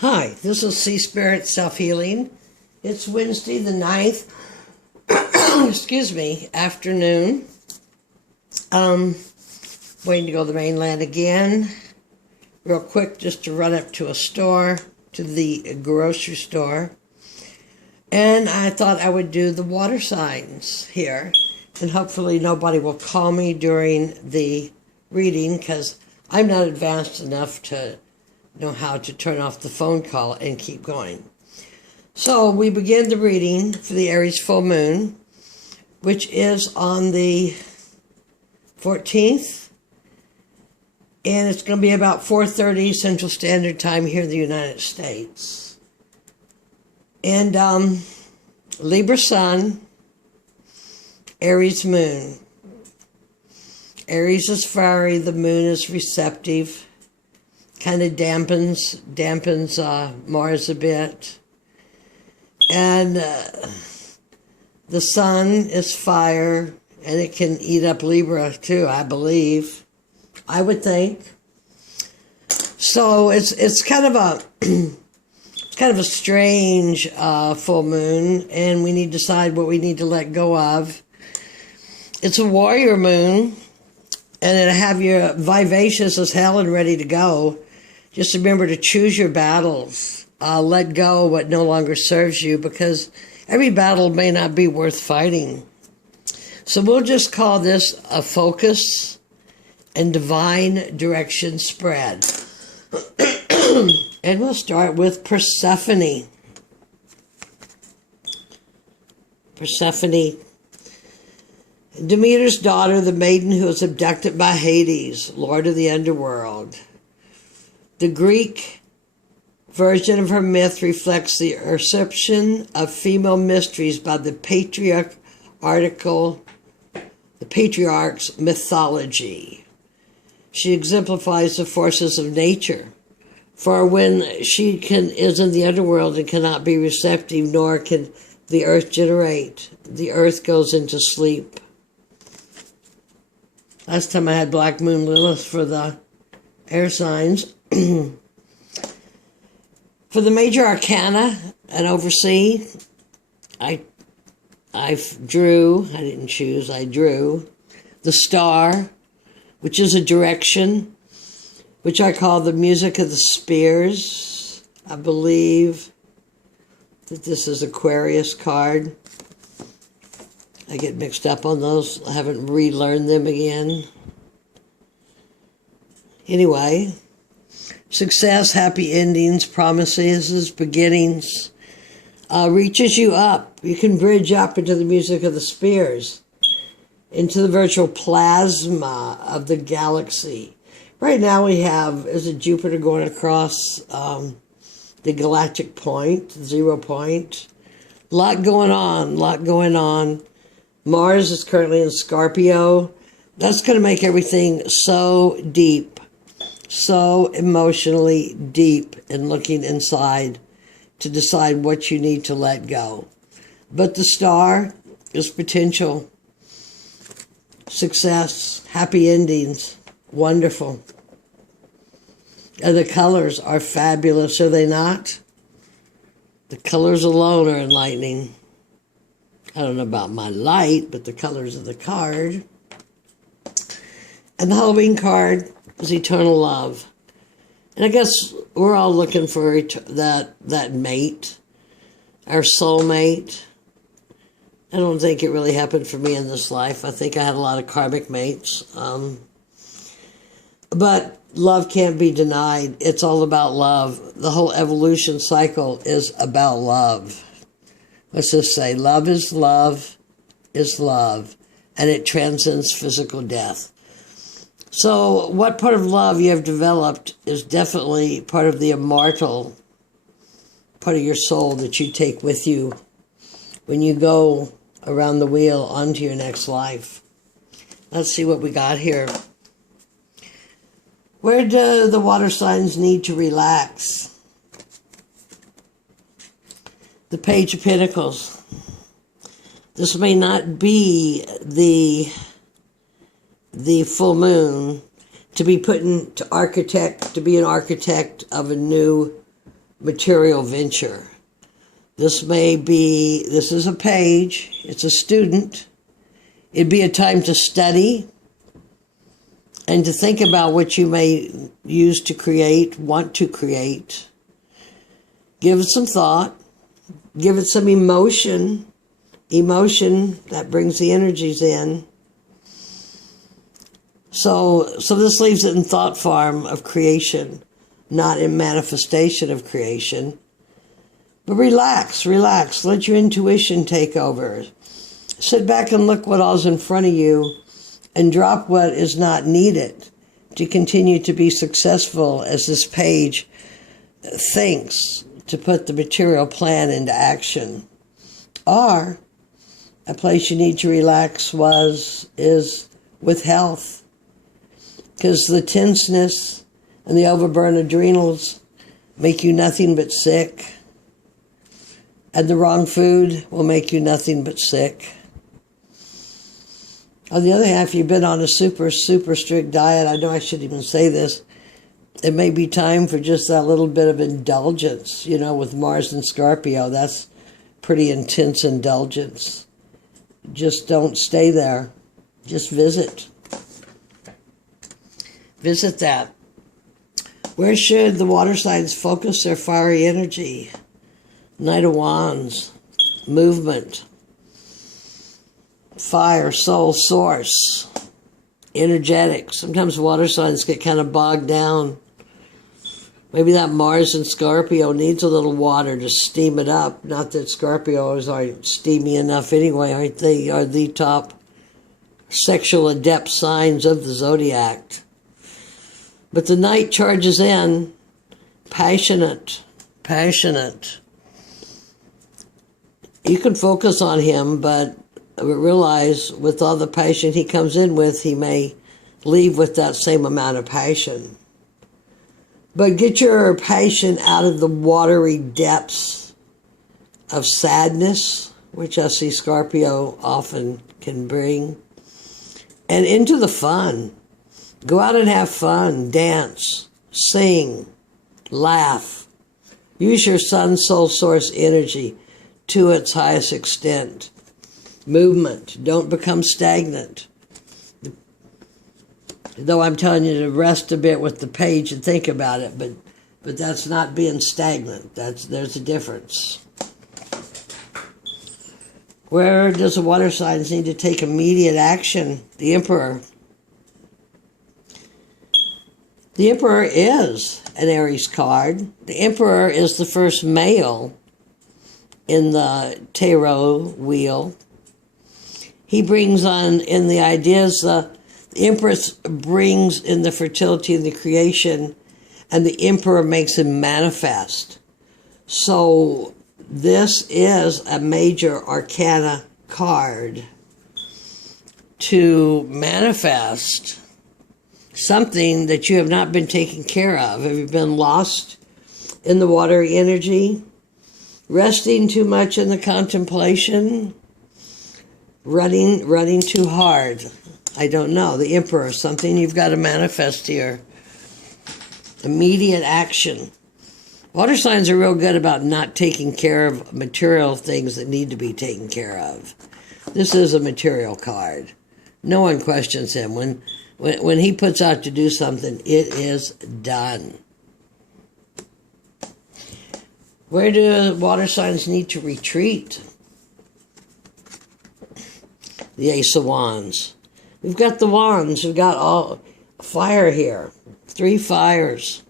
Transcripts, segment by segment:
Hi, this is Sea Spirit Self-Healing. It's Wednesday the 9th, afternoon. Waiting to go to the mainland again. Real quick, just to run up to a store, to the grocery store. And I thought I would do the water signs here. And hopefully nobody will call me during the reading because I'm not advanced enough to know how to turn off the phone call and keep going. So we begin the reading for the Aries full moon, which is on the 14th, and it's going to be about 4:30 Central Standard Time here in the United States. And Libra Sun, Aries Moon. Aries is fiery, the moon is receptive. Kind of dampens Mars a bit. And the sun is fire, and it can eat up Libra too, I believe. I would think. So it's kind of a strange full moon, and we need to decide what we need to let go of. It's a warrior moon, and it'll have you vivacious as hell and ready to go. Just remember to choose your battles. Let go of what no longer serves you, because every battle may not be worth fighting. So we'll just call this a focus and divine direction spread. And we'll start with Persephone. Persephone, Demeter's daughter, the maiden who was abducted by Hades, lord of the underworld. The Greek version of her myth reflects the usurpation of female mysteries by the patriarch's mythology. She exemplifies the forces of nature. For when she is in the underworld and cannot be receptive, nor can the earth generate, the earth goes into sleep. Last time I had Black Moon Lilith for the air signs. For the major arcana and oversee, I drew the star, which is a direction, which I call the music of the spears. I believe that this is Aquarius card. I get mixed up on those. I haven't relearned them again. Anyway, success, happy endings, promises, beginnings, reaches you up. You can bridge up into the music of the spears, into the virtual plasma of the galaxy. Right now we have, is it Jupiter going across the galactic point, 0 point? Lot going on. Mars is currently in Scorpio. That's going to make everything so deep, so emotionally deep, in looking inside to decide what you need to let go. But the star is potential, success, happy endings, wonderful. And the colors are fabulous, are they not? The colors alone are enlightening. I don't know about my light, but the colors of the card. And the Halloween card is eternal love. And I guess we're all looking for that mate, our soulmate. I don't think it really happened for me in this life. I think I had a lot of karmic mates. But love can't be denied. It's all about love. The whole evolution cycle is about love. Let's just say love is love is love, and it transcends physical death. So what part of love you have developed is definitely part of the immortal part of your soul that you take with you when you go around the wheel onto your next life. Let's see what we got here. Where do the water signs need to relax? The Page of Pentacles. This may not be the full moon to be put into to be an architect of a new material venture. This is a page, it's a student. It'd be a time to study and to think about what you may use to create, want to create. Give it some thought, give it some emotion. Emotion, that brings the energies in. So this leaves it in thought form of creation, not in manifestation of creation. But relax, let your intuition take over. Sit back and look what all's in front of you and drop what is not needed to continue to be successful as this page thinks to put the material plan into action. Or a place you need to relax is with health. Because the tenseness and the overburn adrenals make you nothing but sick. And the wrong food will make you nothing but sick. On the other hand, if you've been on a super, super strict diet, I know I shouldn't even say this, it may be time for just that little bit of indulgence. With Mars and Scorpio, that's pretty intense indulgence. Just don't stay there. Just visit. Visit that. Where should the water signs focus their fiery energy? Knight of Wands, movement, fire, soul, source, energetic. Sometimes water signs get kind of bogged down. Maybe that Mars and Scorpio needs a little water to steam it up. Not that Scorpios aren't steamy enough anyway, aren't they? Are the top sexual adept signs of the zodiac. But the Knight charges in, passionate. You can focus on him, but realize with all the passion he comes in with, he may leave with that same amount of passion. But get your passion out of the watery depths of sadness, which I see Scorpio often can bring, and into the fun. Go out and have fun, dance, sing, laugh. Use your sun, soul, source energy to its highest extent. Movement. Don't become stagnant. Though I'm telling you to rest a bit with the page and think about it, but that's not being stagnant. There's a difference. Where does the water signs need to take immediate action? The Emperor. The Emperor is an Aries card. The Emperor is the first male in the tarot wheel. He brings on in the ideas, the Empress brings in the fertility and the creation, and the Emperor makes him manifest. So this is a major arcana card to manifest something that you have not been taking care of. Have you been lost in the watery energy? Resting too much in the contemplation? Running too hard? I don't know. The Emperor, something you've got to manifest here. Immediate action. Water signs are real good about not taking care of material things that need to be taken care of. This is a material card. No one questions him. When he puts out to do something, it is done. Where do water signs need to retreat? The Ace of Wands. We've got the wands. We've got all fire here. 3 fires.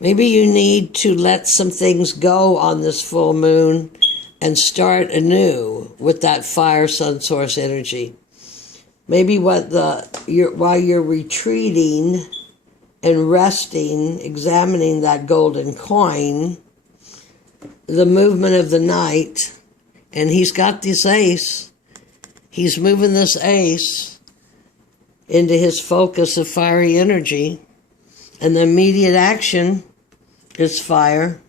Maybe you need to let some things go on this full moon and start anew with that fire sun source energy. Maybe while you're retreating and resting, examining that golden coin, the movement of the Knight, and he's got this ace. He's moving this ace into his focus of fiery energy, and the immediate action is fire.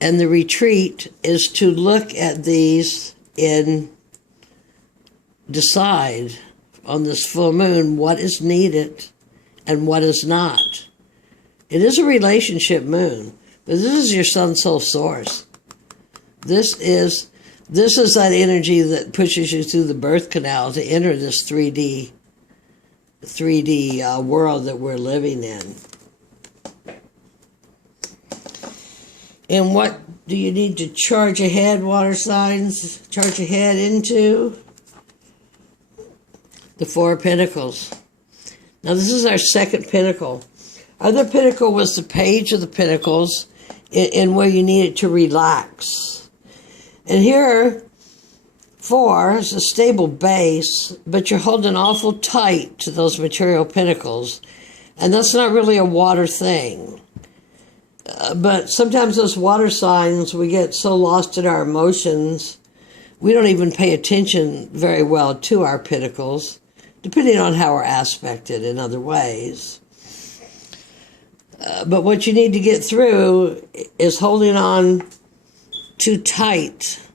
And the retreat is to look at these and decide on this full moon what is needed and what is not. It is a relationship moon, but this is your sun soul source. This is that energy that pushes you through the birth canal to enter this 3D world that we're living in. And what do you need to charge ahead, water signs? Charge ahead into the Four of Pentacles. Now this is our second pinnacle. Other pinnacle was the Page of the Pentacles, in where you needed to relax. And here, 4 is a stable base, but you're holding awful tight to those material pinnacles. And that's not really a water thing. But sometimes those water signs, we get so lost in our emotions, we don't even pay attention very well to our pinnacles, depending on how we're aspected in other ways. But what you need to get through is holding on too tight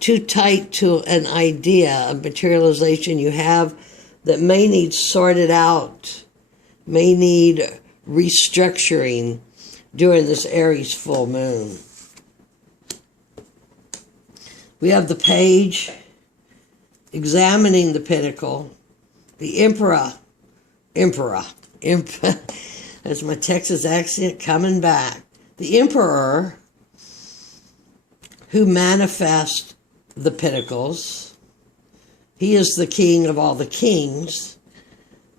to an idea, a materialization you have that may need sorted out, may need restructuring during this Aries full moon. We have the Page examining the pinnacle, the Emperor, that's my Texas accent coming back. The Emperor, who manifests the pinnacles. He is the king of all the kings.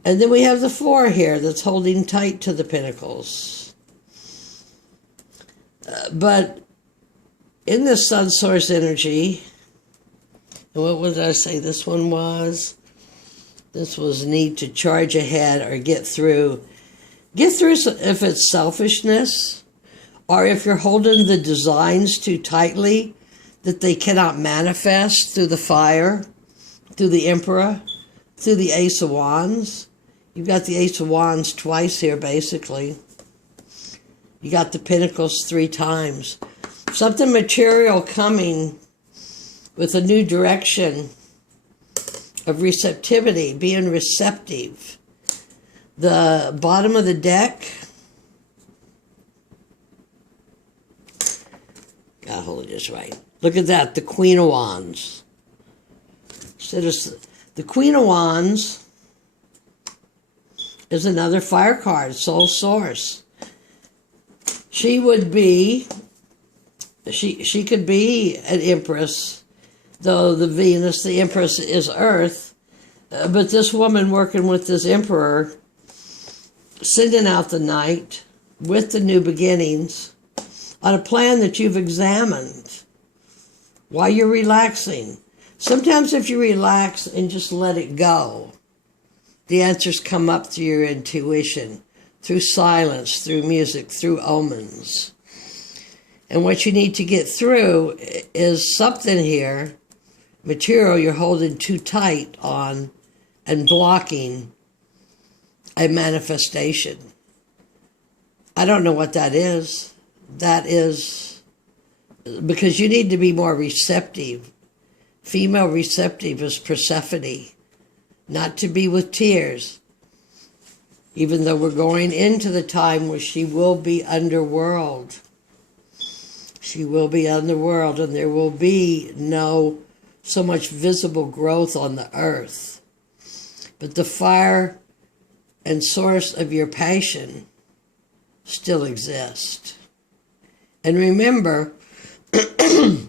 And then we have the 4 here that's holding tight to the pinnacles. But in this sun source energy, and what would I say this one was? This was need to charge ahead or get through. Get through if it's selfishness, or if you're holding the designs too tightly that they cannot manifest through the fire, through the Emperor, through the Ace of Wands. You've got the Ace of Wands twice here, basically. You got the Pentacles 3 times. Something material coming with a new direction of receptivity, being receptive. The bottom of the deck, gotta hold it just right. Look at that, the Queen of Wands. So the Queen of Wands is another fire card, soul source. She would be, she could be an Empress, though the Venus, the Empress, is Earth. But this woman working with this Emperor, sending out the night with the new beginnings on a plan that you've examined while you're relaxing. Sometimes if you relax and just let it go, the answers come up through your intuition, through silence, through music, through omens. And what you need to get through is something here, material you're holding too tight on and blocking a manifestation. I don't know what that is. That is because you need to be more receptive. Female receptive is Persephone, not to be with tears. Even though we're going into the time where she will be underworld. She will be underworld, and there will be no so much visible growth on the earth. But the fire and source of your passion still exist. And remember, the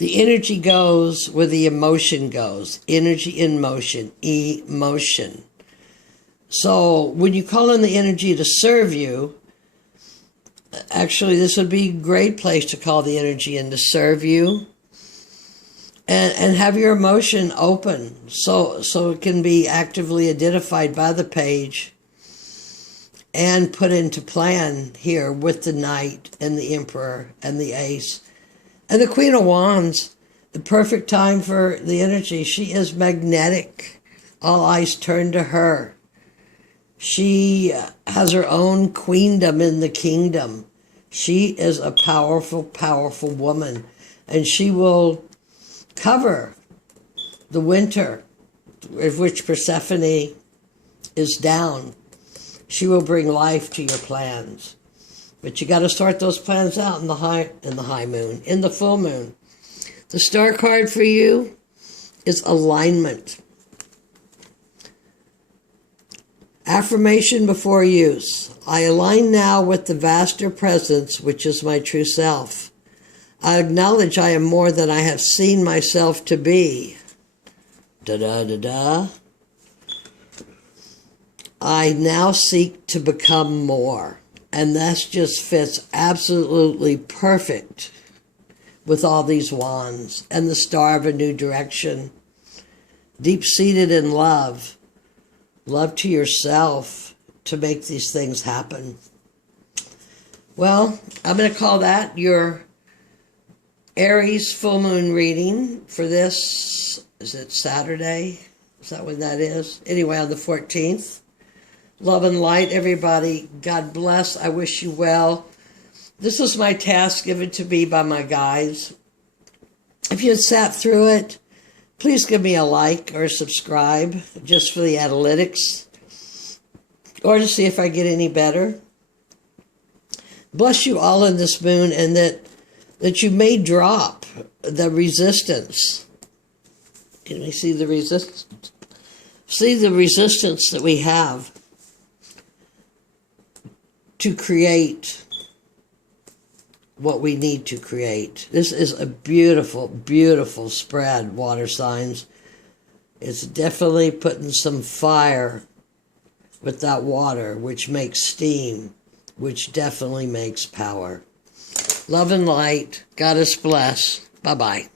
energy goes where the emotion goes. Energy in motion, emotion. So when you call in the energy to serve you, actually this would be a great place to call the energy in to serve you. And have your emotion open so it can be actively identified by the Page and put into plan here with the Knight and the Emperor and the Ace. And the Queen of Wands, the perfect time for the energy. She is magnetic. All eyes turn to her. She has her own queendom in the kingdom. She is a powerful, powerful woman. And she will cover the winter, of which Persephone is down. She will bring life to your plans. But you got to start those plans out in the high moon, in the full moon. The star card for you is alignment. Affirmation before use. I align now with the vaster presence, which is my true self. I acknowledge I am more than I have seen myself to be. Da-da-da-da. I now seek to become more. And that just fits absolutely perfect with all these wands and the star of a new direction. Deep-seated in love. Love to yourself to make these things happen. Well, I'm going to call that your Aries full moon reading for this. Is it Saturday? Is that when that is? Anyway, on the 14th. Love and light, everybody. God bless. I wish you well. This was my task given to me by my guides. If you had sat through it, please give me a like or a subscribe just for the analytics or to see if I get any better. Bless you all in this moon, and that you may drop the resistance. Can we see the resistance? See the resistance that we have to create what we need to create. This is a beautiful, beautiful spread, water signs. It's definitely putting some fire with that water, which makes steam, which definitely makes power. Love and light. God bless. Bye-bye.